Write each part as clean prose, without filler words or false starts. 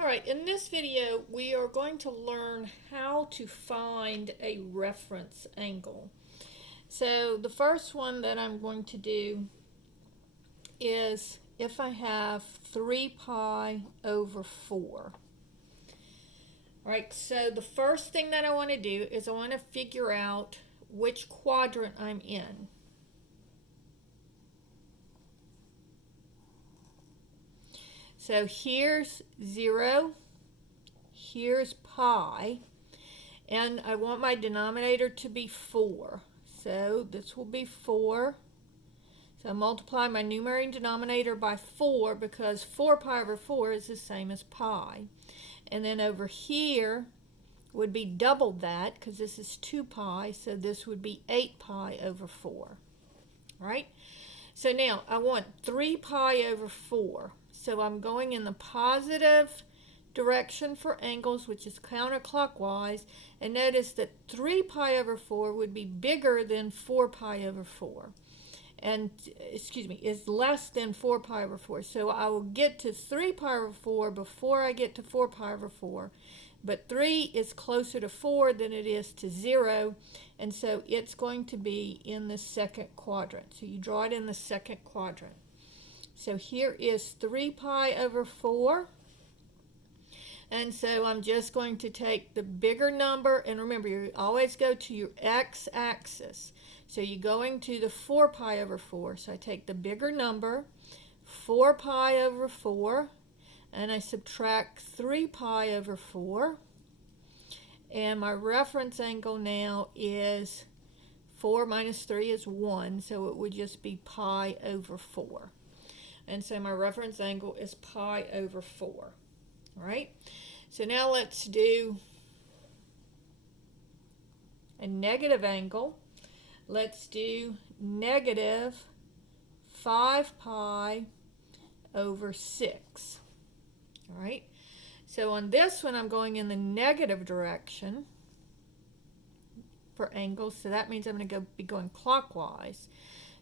Alright, in this video we are going to learn how to find a reference angle. So the first one that I'm going to do is if I have 3 pi over 4. Alright, so the first thing that I want to do is I want to figure out which quadrant I'm in. So here's 0, here's pi, and I want my denominator to be 4. So this will be 4. So I multiply my numerator and denominator by 4 because 4 pi over 4 is the same as pi. And then over here would be double that because this is 2 pi, so this would be 8 pi over 4. Right? So now I want 3 pi over 4. So I'm going in the positive direction for angles, which is counterclockwise, and notice that 3 pi over 4 would be bigger than 4 pi over 4. And, is less than 4 pi over 4. So I will get to 3 pi over 4 before I get to 4 pi over 4. But 3 is closer to 4 than it is to 0, and so it's going to be in the second quadrant. So you draw it in the second quadrant. So here is 3 pi over 4. And so I'm just going to take the bigger number, and remember, you always go to your x-axis. So you're going to the 4 pi over 4. So I take the bigger number, 4 pi over 4, and I subtract 3 pi over 4. And my reference angle now is 4 minus 3 is 1, so it would just be pi over 4. And so my reference angle is pi over 4. All right, so now let's do a negative angle. Let's do negative 5 pi over 6. All right, so on this one I'm going in the negative direction for angles, so that means I'm going to be going clockwise.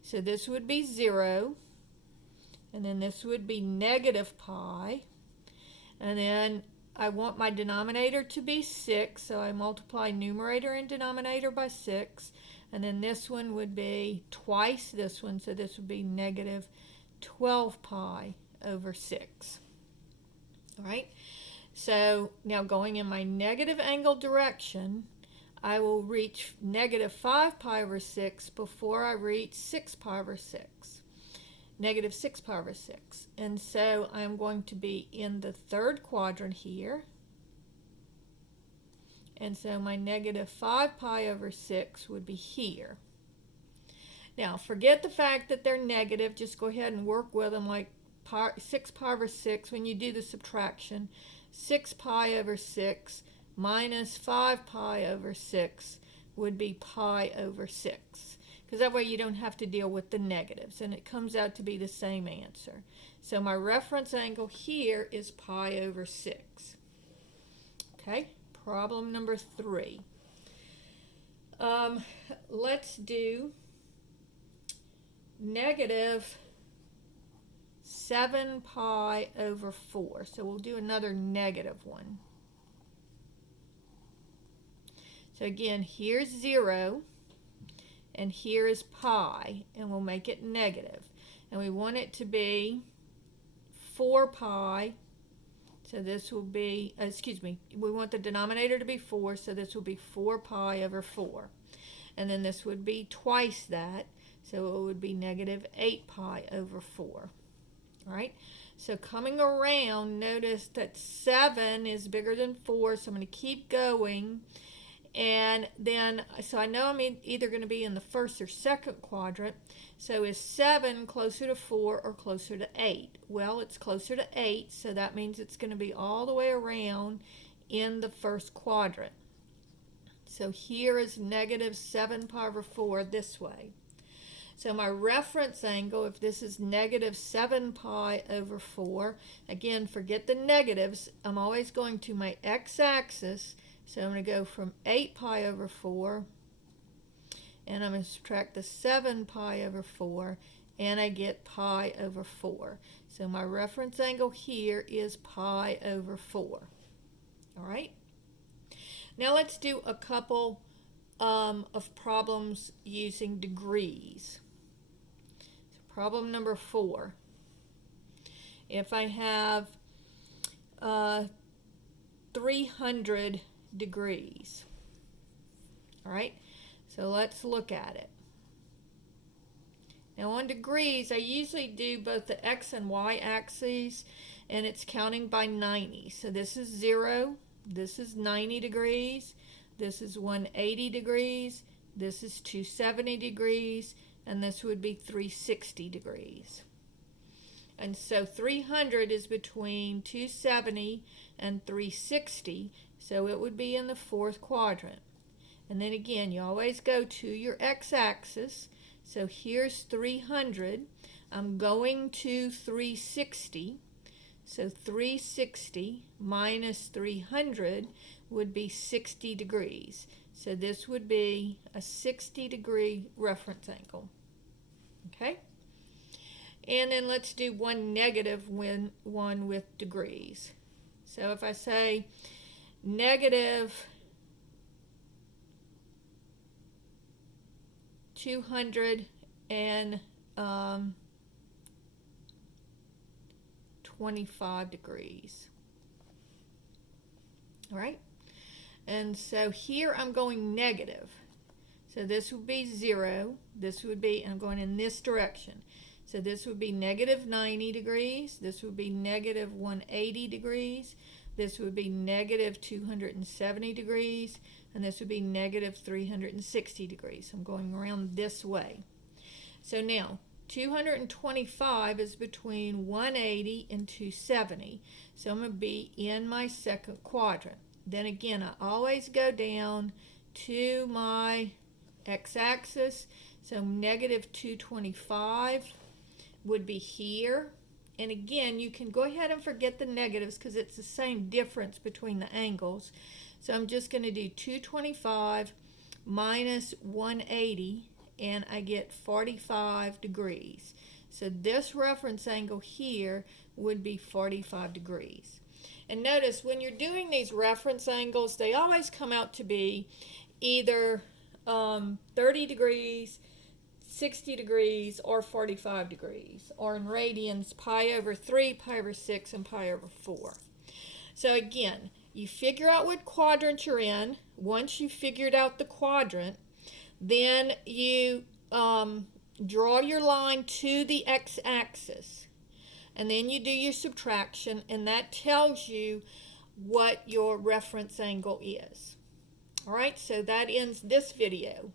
So this would be 0, and then this would be negative pi, and then I want my denominator to be 6, so I multiply numerator and denominator by 6, and then this one would be twice this one, so this would be negative 12 pi over 6. All right, so now going in my negative angle direction, I will reach negative 5 pi over 6 before I reach 6 pi over 6. Negative 6 pi over 6. And so I'm going to be in the third quadrant here. And so my negative 5 pi over 6 would be here. Now, forget the fact that they're negative. Just go ahead and work with them like 6 pi over 6 when you do the subtraction. 6 pi over 6 minus 5 pi over 6 would be pi over 6. Because that way you don't have to deal with the negatives, and it comes out to be the same answer. So my reference angle here is pi over 6. Okay, problem number 3. Let's do negative 7 pi over 4. So we'll do another negative one. So again, here's 0. And here is pi, and we'll make it negative. And we want it to be 4 pi, so this will be, we want the denominator to be 4, so this will be 4 pi over 4. And then this would be twice that, so it would be negative 8 pi over 4. All right, so coming around, notice that 7 is bigger than 4, so I'm going to keep going. And then, so I know I'm either going to be in the first or second quadrant. So is 7 closer to 4 or closer to 8? Well, it's closer to 8, so that means it's going to be all the way around in the first quadrant. So here is negative 7 pi over 4 this way. So my reference angle, if this is negative 7 pi over 4, again, forget the negatives. I'm always going to my x-axis. So I'm going to go from 8 pi over 4, and I'm going to subtract the 7 pi over 4, and I get pi over 4. So my reference angle here is pi over 4. All right. Now let's do a couple of problems using degrees. So problem number 4. If I have 300 degrees, all right, so let's look at it. Now on degrees, I usually do both the x and y axes, and it's counting by 90. So this is 0, this is 90 degrees, this is 180 degrees, this is 270 degrees, and this would be 360 degrees. And so 300 is between 270 and 360, so it would be in the 4th quadrant. And then again, you always go to your x-axis. So here's 300. I'm going to 360. So 360 minus 300 would be 60 degrees. So this would be a 60-degree reference angle. Okay? And then let's do one negative one with degrees. So if I say negative 225 degrees. All right? And so here I'm going negative. So this would be 0. This would be, I'm going in this direction. So this would be negative 90 degrees. This would be negative 180 degrees. This would be negative 270 degrees. And this would be negative 360 degrees. I'm going around this way. So now, 225 is between 180 and 270. So I'm going to be in my 2nd quadrant. Then again, I always go down to my x-axis. So negative 225 would be here. And again, you can go ahead and forget the negatives because it's the same difference between the angles. So I'm just going to do 225 minus 180, and I get 45 degrees. So this reference angle here would be 45 degrees. And notice when you're doing these reference angles, they always come out to be either 30 degrees, 60 degrees, or 45 degrees, or in radians, pi over 3, pi over 6, and pi over 4. So again, you figure out what quadrant you're in. Once you've figured out the quadrant, then you draw your line to the x-axis, and then you do your subtraction, and that tells you what your reference angle is. All right, so that ends this video.